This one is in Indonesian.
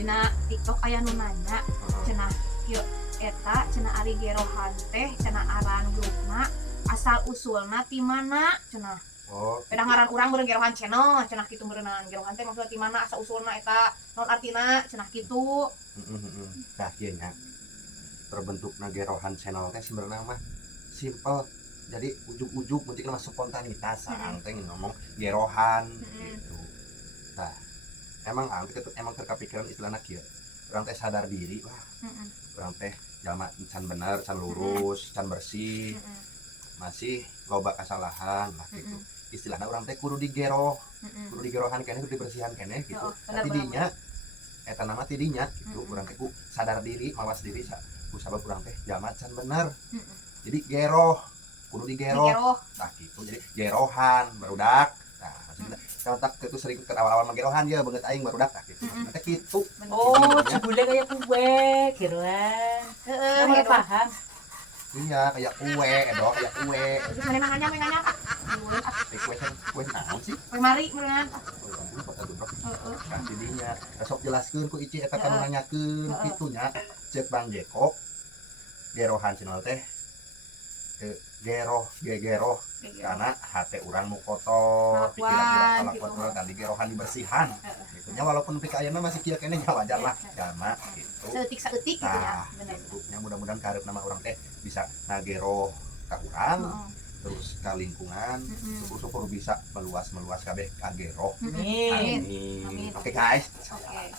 dina TikTok aya nu nanya cenah kieu eta cenah ari gerohan teh cenah aran grupna asal usulna ti mana cenah. Oh, Beda ngaran urang beureun gerohan channel cenah kitu beureunan. Gerohan teh maksudna ti mana asal usulna eta naon artina cenah kitu. Nah, ieu nya terbentukna gerohan channel teh sebenarnya mah simple. Jadi ujug-ujug penting mah spontanitas ang teh ngomong gerohan gitu. Nah, emang terkepikiran istilahna kieu. Urang teh sadar diri lah. Urang teh jalma can bener, can lurus, can bersih. Masih loba kesalahan lah gitu. Istilahna urang teh kudu digeroh. Kudu digerohan keneh, kudu dibersihan keneh gitu. Tapi dinya eta nama tidinya gitu. Urang teh ku sadar diri, mawas diri ku sabab urang teh jalma can bener. Jadi geroh, kudu digeroh. Nah gitu. Jadi gerohan barudak. Nah, maksudnya kalau tak itu sering ke awal-awal menggerohan ya banget aing barudak nah gitu. Maksudnya gitu. Oh, cibule kayak kue, kiruan. Heeh, paham. Iya, kayak kue, dok, kayak kue. Terus mana nanya. Kue naon sih? Kue mari meureun. Nah, jadinya sok jelaskeun ku Ici eta kanu nanyakeun kitu nya. Ceuk Bang Jeko. Gerohan cenah teh geroh karena hati orang mau kotor, pikiran urang kalakuan urang kan digerohan dibersihan. Gitu nya walaupun pika ayeuna masih kieu keneh nya wajar lah jalma gitu. Seutik-seutik gitu ya. Bener. Nya mudah-mudahan karep nama urang teh bisa ngageroh ka urang. Terus ke lingkungan, syukur-syukur bisa meluas kabeh kageroh. Amin. Oke guys. Oke.